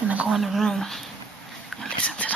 I'm gonna go in the room and listen to